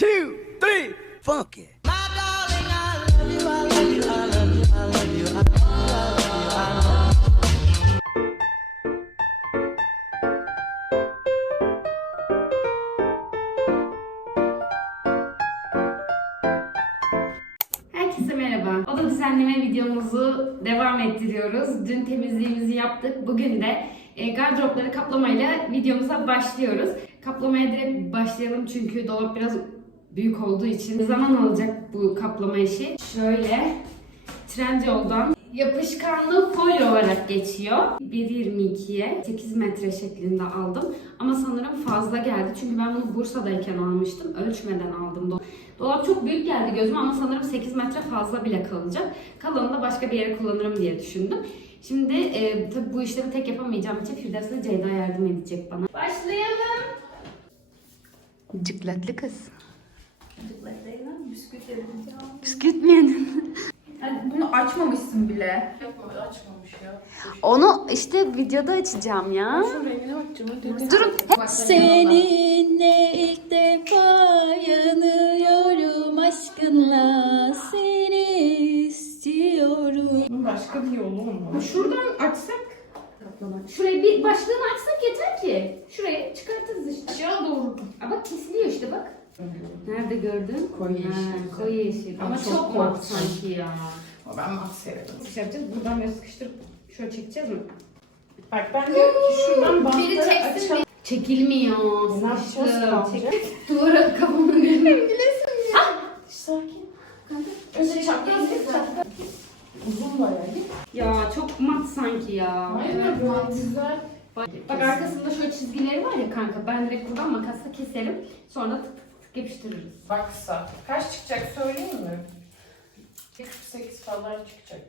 two, three, funky. Herkese merhaba. Oda düzenleme videomuzu devam ettiriyoruz. Dün temizliğimizi yaptık. Bugün de e, gardıropları kaplamayla videomuza başlıyoruz. Kaplamaya direkt başlayalım çünkü dolap biraz büyük olduğu için zaman alacak bu kaplama işi. Şöyle Trendyol'dan yapışkanlı folyo olarak geçiyor. 1.22'ye 8 metre şeklinde aldım. Ama sanırım fazla geldi. Çünkü ben bunu Bursa'dayken almıştım. Ölçmeden aldım. Do- Dolap çok büyük geldi gözüme ama sanırım 8 metre fazla bile kalacak. Kalanını da başka bir yere kullanırım diye düşündüm. Şimdi e, tabii bu işlemi tek yapamayacağım için Firdevs'le Ceyda yardım edecek bana. Başlayalım. Cıklatlı kız. Bisküvit mi yedin? Hani bunu açmamışsın bile. Onu işte videoda açacağım ya. Durun. Seninle ilk defa yanıyorum aşkınla seni istiyorum. Başka bir yolu olmalı. Şuradan açsak Şurayı bir başlığını açsak yeter ki. Şuraya çıkartırız işte. aşağı doğru. Bak kesiliyor işte bak. Nerede gördün? Koyu yeşil. Ha, koyu yeşil. Ama Ama çok, çok mat korktum. sanki ya. Ama ben mat severim. Şey yapacağız. Buradan böyle sıkıştırıp şöyle çekeceğiz mi? Bak ben diyorum ki şuradan Biri bantları çeksin açalım. Çekilmiyor. Ne yapacağız Sıkıştım. kalacak? Çek- Duvara kafamı gömeyim. Sakin. Önce çapraz git çapraz. Uzun bayağı git. Ya çok mat sanki ya. Hayır Evet, böyle güzel. Bak, bak arkasında şöyle çizgileri var ya kanka. Ben direkt buradan makasla keserim. Sonra tık tık yapıştırırız. Baksa. Kaç çıkacak söyleyeyim mi? 48 falan çıkacak.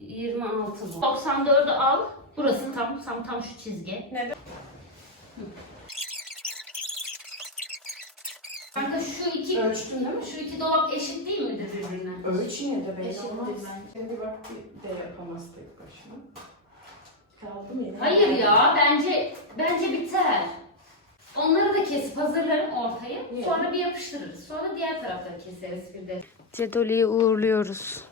126 bu. 94'ü al. Burası tam, tam, tam şu çizgi. Neden? Kanka şu iki, Ölçtün değil mi? şu iki dolap eşit değil midir birbirine? Ölç yine de belli Eşittir olmaz. bence. Şimdi bak bir de yapamaz tek başına. Kaldı mı yine? Hayır ya, bence bence biter. Onları da kesip hazırlarım ortaya. Niye? Sonra bir yapıştırırız. Sonra diğer tarafları keseriz bir de. Cedoli'yi uğurluyoruz.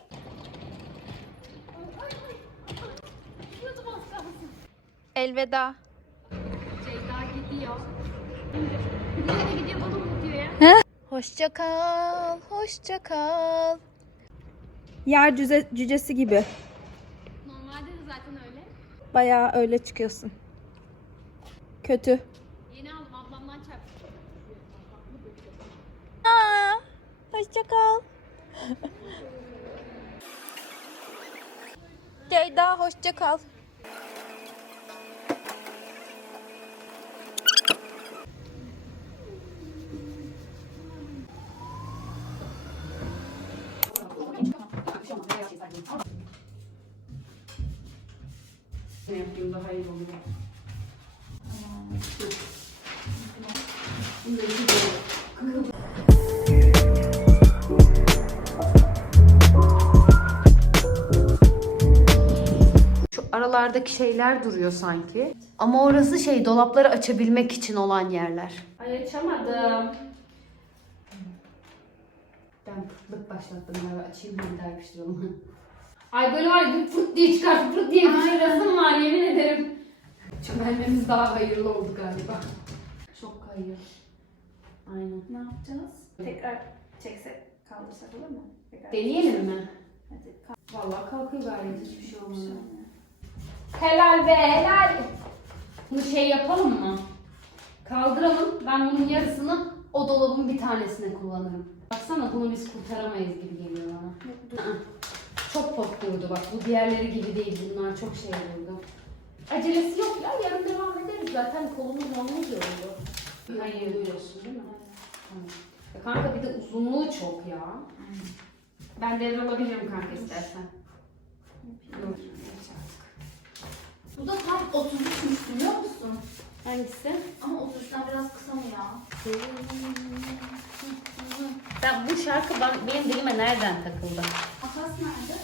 Elveda. Ceyda gidiyor. Nereye gidiyor? Mı gidiyor ya? Hoşça kal, hoşça kal. Yer cüce, cücesi gibi. Normalde de zaten öyle. Bayağı öyle çıkıyorsun. Kötü. Yeni aldım ablamdan çarptım. Aa, hoşça kal. Ceyda hoşça kal. Ne yapayım daha iyi oluyor. Şu aralardaki şeyler duruyor sanki. Ama orası şey dolapları açabilmek için olan yerler. Ay açamadım. Ben pıtlık başlattım galiba. Açayım bir daha yapıştıralım. Ay böyle var ya bir fırt diye çıkar, fırt diye yapıştırasım var yemin ederim. Çömelmemiz daha hayırlı oldu galiba. Çok hayır. Aynen. Ne yapacağız? Tekrar çeksek, kaldırsak olur mu? Tekrar. Deneyelim mi? Hadi Vallahi kalkıyor gayet hiçbir şey olmadı. Helal be helal. Bunu şey yapalım mı? Kaldıralım. Ben bunun yarısını o dolabın bir tanesine kullanırım. Baksana bunu biz kurtaramayız gibi geliyor bana. Aa, Çok pot durdu bak. Bu diğerleri gibi değil. Bunlar çok şey durdu. Acelesi yok ya. Yarın devam ederiz. Zaten kolumuz olmaz yoruldu. Hayır diyorsun değil mi? Tamam. Ya kanka bir de uzunluğu çok ya. Ben devralabilirim kanka istersen. Yok. Bu da tam 33'müş biliyor musun? Hangisi? Ama 33'ten biraz kısa mı ya? Ben bu şarkı ben, benim dilime nereden takıldı? Makas nerede?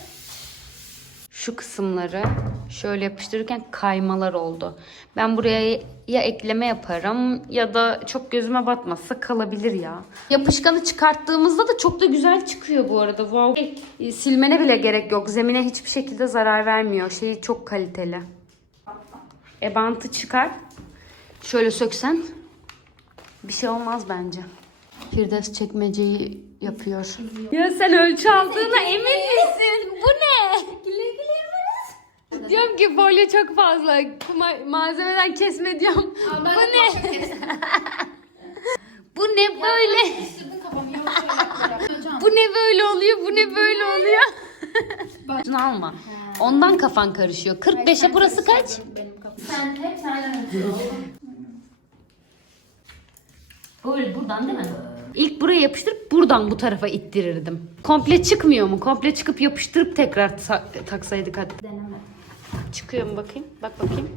Şu kısımları Şöyle yapıştırırken kaymalar oldu. Ben buraya ya ekleme yaparım ya da çok gözüme batmazsa kalabilir ya. Yapışkanı çıkarttığımızda da çok da güzel çıkıyor bu arada. Wow. E, Silmene bile gerek yok. Zemine hiçbir şekilde zarar vermiyor. Şeyi çok kaliteli. E bantı çıkar. Şöyle söksen bir şey olmaz bence. Firdevs çekmeceyi yapıyor. Ya sen ölçü aldığına emin misin? Bu ne? Güle güle Diyorum ki folyo çok fazla. Kuma- malzemeden kesme diyorum. Bu ne? Bu ne böyle? Bu ne böyle oluyor? Bu ne böyle oluyor? Şunu alma. Ondan kafan karışıyor. 45'e burası kaç? Sen hep senden Böyle buradan değil mi? İlk buraya yapıştırıp buradan bu tarafa ittirirdim. Komple çıkmıyor mu? Komple çıkıp yapıştırıp tekrar ta- taksaydık hadi. deneme. Çıkıyor mu bakayım? Bak bakayım.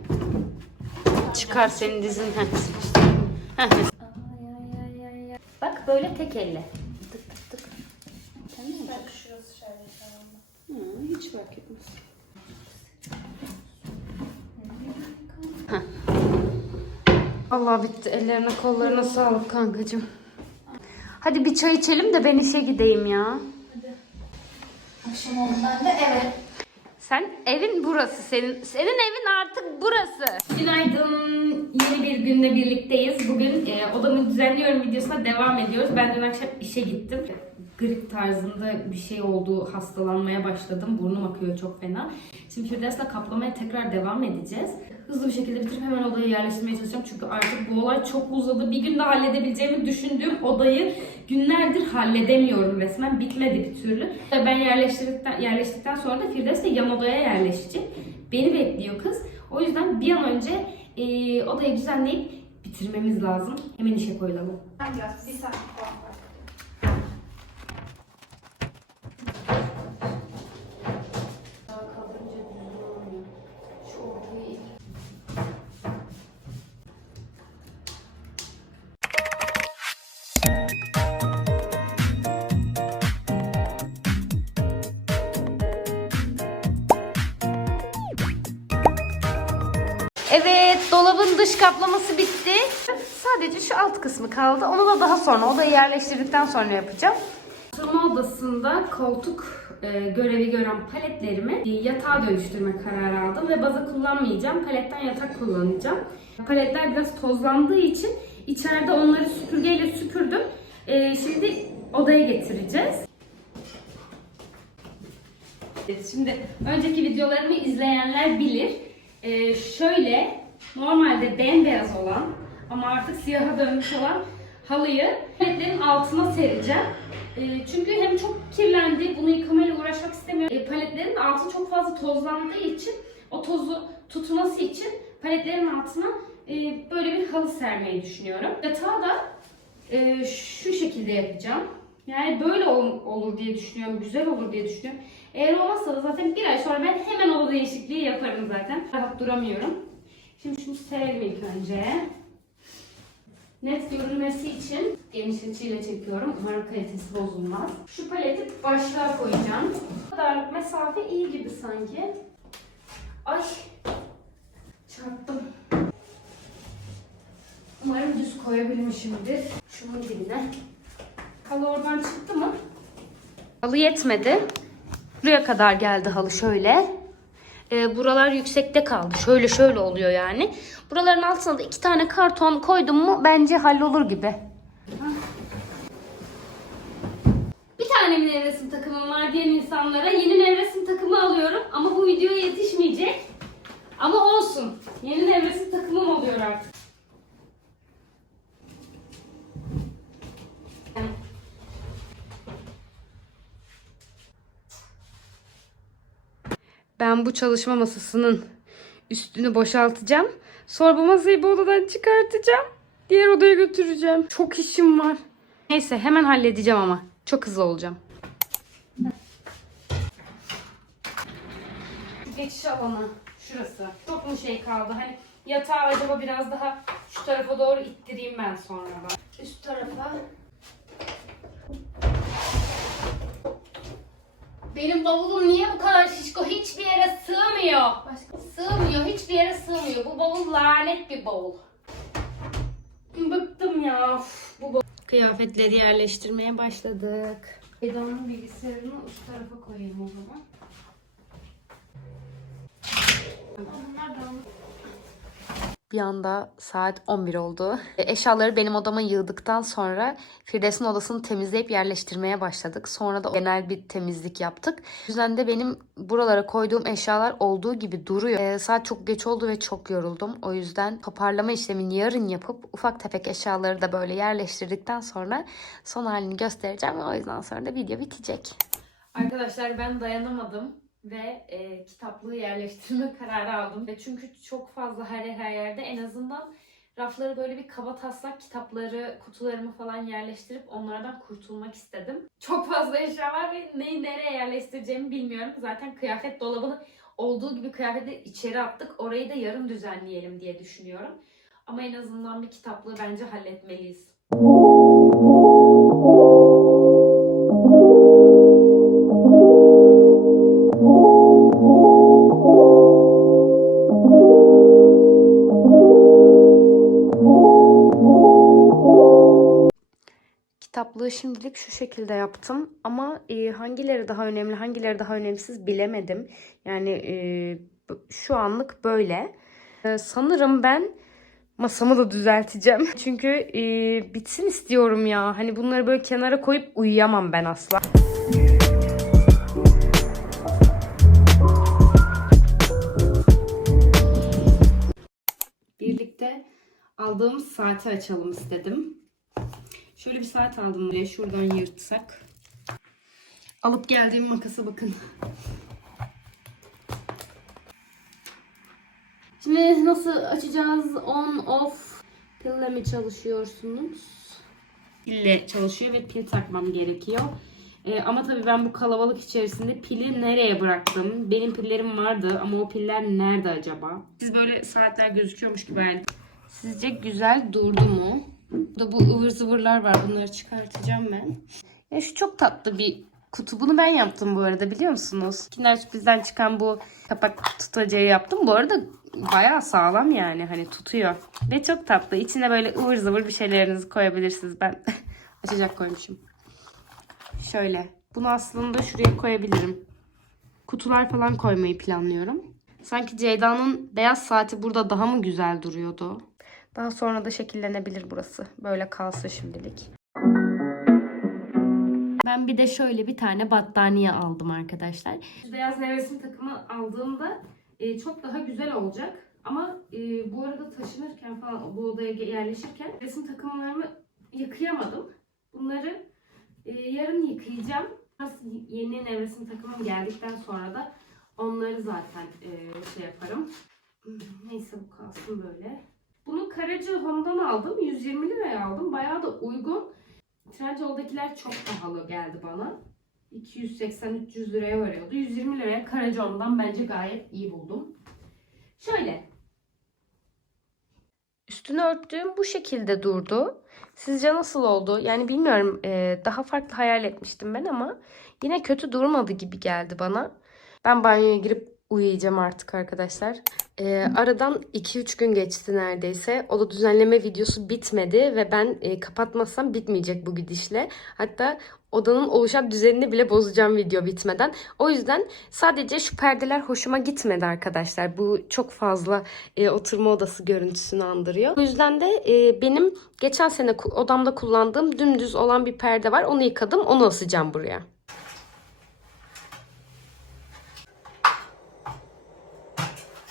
Çıkar senin dizin. Heh. Heh. Bak böyle tek elle. Tık tık tık. Bak şurası şöyle. Hı, hiç fark etmez. Allah bitti. Ellerine kollarına sağlık kankacığım. Hadi bir çay içelim de ben işe gideyim ya. Akşam oldu ben de evet. Sen evin burası senin. Senin evin artık burası. Günaydın. Yeni bir günle birlikteyiz. Bugün e, odamı düzenliyorum videosuna devam ediyoruz. Ben dün akşam işe gittim. Grip tarzında bir şey oldu. Hastalanmaya başladım. Burnum akıyor çok fena. Şimdi Firdevs'le kaplamaya tekrar devam edeceğiz. Hızlı bir şekilde bitirip hemen odaya yerleştirmeye çalışacağım. Çünkü artık bu olay çok uzadı. Bir günde halledebileceğimi düşündüğüm odayı günlerdir halledemiyorum resmen. Bitmedi bir türlü. Ben yerleştirdikten, yerleştikten sonra da Firdevs de yan odaya yerleşecek. Beni bekliyor kız. O yüzden bir an önce e, odayı düzenleyip bitirmemiz lazım. Hemen işe koyulalım. Ben biraz bir saat. Dış kaplaması bitti. Sadece şu alt kısmı kaldı. Onu da daha sonra, odayı yerleştirdikten sonra yapacağım. Oturma odasında koltuk e, görevi gören paletlerimi yatağa dönüştürme kararı aldım ve baza kullanmayacağım. Paletten yatak kullanacağım. Paletler biraz tozlandığı için içeride onları süpürgeyle süpürdüm. E, şimdi odaya getireceğiz. Evet, Şimdi önceki videolarımı izleyenler bilir. E, şöyle normalde bembeyaz olan ama artık siyaha dönmüş olan halıyı paletlerin altına sereceğim. E, çünkü hem çok kirlendi, bunu yıkamayla uğraşmak istemiyorum. E, paletlerin altı çok fazla tozlandığı için o tozu tutması için paletlerin altına e, böyle bir halı sermeyi düşünüyorum. Yatağı da e, şu şekilde yapacağım. Yani böyle ol- olur diye düşünüyorum, güzel olur diye düşünüyorum. Eğer olmazsa da zaten bir ay sonra ben hemen o değişikliği yaparım zaten. Rahat duramıyorum. Şimdi şunu serelim ilk önce. Net görünmesi için geniş açıyla çekiyorum. Umarım kalitesi bozulmaz. Şu paleti başlığa koyacağım. Bu kadar mesafe iyi gibi sanki. Ay çarptım. Umarım düz koyabilmişimdir. Şunun dibine. Halı oradan çıktı mı? Halı yetmedi. Buraya kadar geldi halı şöyle. Ee, buralar yüksekte kaldı. Şöyle şöyle oluyor yani. Buraların altına da iki tane karton koydum mu bence hallolur gibi. Bir tane mi nevresim takımım var diyen insanlara yeni nevresim takımı alıyorum ama bu videoya yetişmeyecek. Ama olsun. Yeni nevresim takımım oluyor artık. Ben bu çalışma masasının üstünü boşaltacağım. Sonra masayı bu odadan çıkartacağım. Diğer odaya götüreceğim. Çok işim var. Neyse hemen halledeceğim ama. Çok hızlı olacağım. Geçiş alanı şurası. Çok mu şey kaldı? Hani yatağı acaba biraz daha şu tarafa doğru ittireyim ben sonra. Üst tarafa. Benim bavulum niye bu kadar şişko? Hiçbir yere sığmıyor. Başka Sığmıyor. Hiçbir yere sığmıyor. Bu bavul lanet bir bavul. Bıktım ya. Uf, bu bavul. Kıyafetleri yerleştirmeye başladık. Eda'nın bilgisayarını üst tarafa koyayım o zaman. Bunlar dağınık. Bir anda saat 11 oldu. E, Eşyaları benim odama yığdıktan sonra Firdevs'in odasını temizleyip yerleştirmeye başladık. Sonra da genel bir temizlik yaptık. O yüzden de benim buralara koyduğum eşyalar olduğu gibi duruyor. E, saat çok geç oldu ve çok yoruldum. O yüzden toparlama işlemini yarın yapıp ufak tefek eşyaları da böyle yerleştirdikten sonra son halini göstereceğim. O yüzden sonra da video bitecek. Arkadaşlar ben dayanamadım ve e, kitaplığı yerleştirme kararı aldım. Ve çünkü çok fazla her her yerde en azından rafları böyle bir kaba taslak kitapları, kutularımı falan yerleştirip onlardan kurtulmak istedim. Çok fazla eşya var ve neyi nereye yerleştireceğimi bilmiyorum. Zaten kıyafet dolabını olduğu gibi kıyafeti içeri attık. Orayı da yarın düzenleyelim diye düşünüyorum. Ama en azından bir kitaplığı bence halletmeliyiz. Kitaplığı şimdilik şu şekilde yaptım ama e, hangileri daha önemli, hangileri daha önemsiz bilemedim. Yani e, şu anlık böyle. E, sanırım ben masamı da düzelteceğim. Çünkü e, bitsin istiyorum ya. Hani bunları böyle kenara koyup uyuyamam ben asla. Birlikte aldığım saati açalım istedim. Şöyle bir saat aldım buraya. Şuradan yırtsak. Alıp geldiğim makasa bakın. Şimdi nasıl açacağız? On, off. Pille mi çalışıyorsunuz? Pille çalışıyor ve pil takmam gerekiyor. Ee, ama tabii ben bu kalabalık içerisinde pili nereye bıraktım? Benim pillerim vardı ama o piller nerede acaba? Siz böyle saatler gözüküyormuş gibi Sizce güzel durdu mu? Burada bu ıvır zıvırlar var. Bunları çıkartacağım ben. Ya şu çok tatlı bir kutu. Bunu ben yaptım bu arada biliyor musunuz? Kinder sürprizden çıkan bu kapak tutacağı yaptım. Bu arada bayağı sağlam yani. Hani tutuyor. Ve çok tatlı. İçine böyle ıvır zıvır bir şeylerinizi koyabilirsiniz. Ben açacak koymuşum. Şöyle. Bunu aslında şuraya koyabilirim. Kutular falan koymayı planlıyorum. Sanki Ceyda'nın beyaz saati burada daha mı güzel duruyordu? Daha sonra da şekillenebilir burası. Böyle kalsın şimdilik. Ben bir de şöyle bir tane battaniye aldım arkadaşlar. Beyaz nevresim takımı aldığımda e, çok daha güzel olacak. Ama e, bu arada taşınırken falan bu odaya yerleşirken resim takımlarımı yıkayamadım. Bunları e, yarın yıkayacağım. Nasıl yeni nevresim takımım geldikten sonra da onları zaten e, şey yaparım. Hmm, Neyse bu kalsın böyle. Bunu Karaca aldım. 120 liraya aldım. Bayağı da uygun. Trendyol'dakiler çok pahalı geldi bana. 280-300 liraya varıyordu. 120 liraya Karaca Home'dan bence gayet iyi buldum. Şöyle. Üstünü örttüğüm bu şekilde durdu. Sizce nasıl oldu? Yani bilmiyorum. e, daha farklı hayal etmiştim ben ama yine kötü durmadı gibi geldi bana. Ben banyoya girip uyuyacağım artık arkadaşlar. Ee, aradan 2-3 gün geçti neredeyse. Oda düzenleme videosu bitmedi ve ben e, kapatmazsam bitmeyecek bu gidişle. Hatta odanın oluşan düzenini bile bozacağım video bitmeden. O yüzden sadece şu perdeler hoşuma gitmedi arkadaşlar. Bu çok fazla e, oturma odası görüntüsünü andırıyor. O yüzden de e, benim geçen sene odamda kullandığım dümdüz olan bir perde var. Onu yıkadım. Onu asacağım buraya.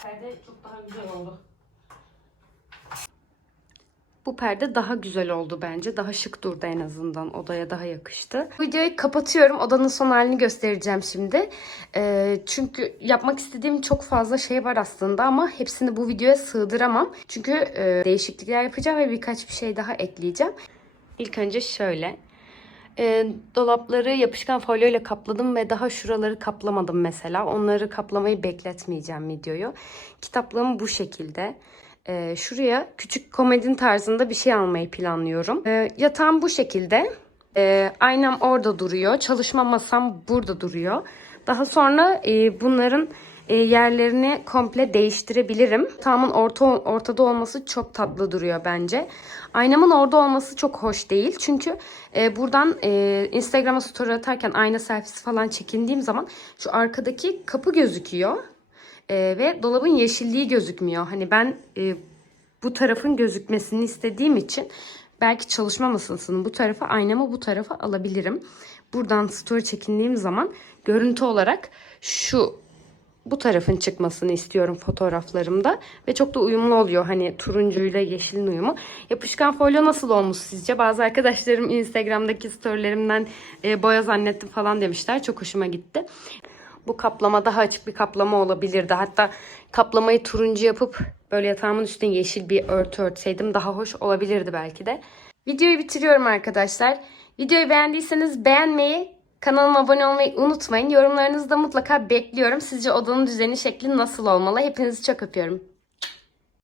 Perde çok daha güzel oldu. Bu perde daha güzel oldu bence. Daha şık durdu en azından. Odaya daha yakıştı. Videoyu kapatıyorum. Odanın son halini göstereceğim şimdi. Ee, çünkü yapmak istediğim çok fazla şey var aslında ama hepsini bu videoya sığdıramam. Çünkü e, değişiklikler yapacağım ve birkaç bir şey daha ekleyeceğim. İlk önce şöyle. E, dolapları yapışkan folyo ile kapladım ve daha şuraları kaplamadım mesela. Onları kaplamayı bekletmeyeceğim videoyu. Kitaplığım bu şekilde. E, şuraya küçük komedin tarzında bir şey almayı planlıyorum. E, yatağım bu şekilde. E, aynam orada duruyor. Çalışma masam burada duruyor. Daha sonra e, bunların yerlerini komple değiştirebilirim. Tamamın orta, ortada olması çok tatlı duruyor bence. Aynamın orada olması çok hoş değil. Çünkü e, buradan e, Instagram'a story atarken ayna selfiesi falan çekindiğim zaman şu arkadaki kapı gözüküyor. E, ve dolabın yeşilliği gözükmüyor. Hani ben e, bu tarafın gözükmesini istediğim için belki çalışma masasının bu tarafa aynamı bu tarafa alabilirim. Buradan story çekindiğim zaman görüntü olarak şu bu tarafın çıkmasını istiyorum fotoğraflarımda ve çok da uyumlu oluyor hani turuncuyla yeşilin uyumu. Yapışkan folyo nasıl olmuş sizce? Bazı arkadaşlarım Instagram'daki storylerimden e, boya zannettim falan demişler. Çok hoşuma gitti. Bu kaplama daha açık bir kaplama olabilirdi. Hatta kaplamayı turuncu yapıp böyle yatağımın üstüne yeşil bir örtü örtseydim daha hoş olabilirdi belki de. Videoyu bitiriyorum arkadaşlar. Videoyu beğendiyseniz beğenmeyi, kanalıma abone olmayı unutmayın. Yorumlarınızı da mutlaka bekliyorum. Sizce odanın düzeni şekli nasıl olmalı? Hepinizi çok öpüyorum.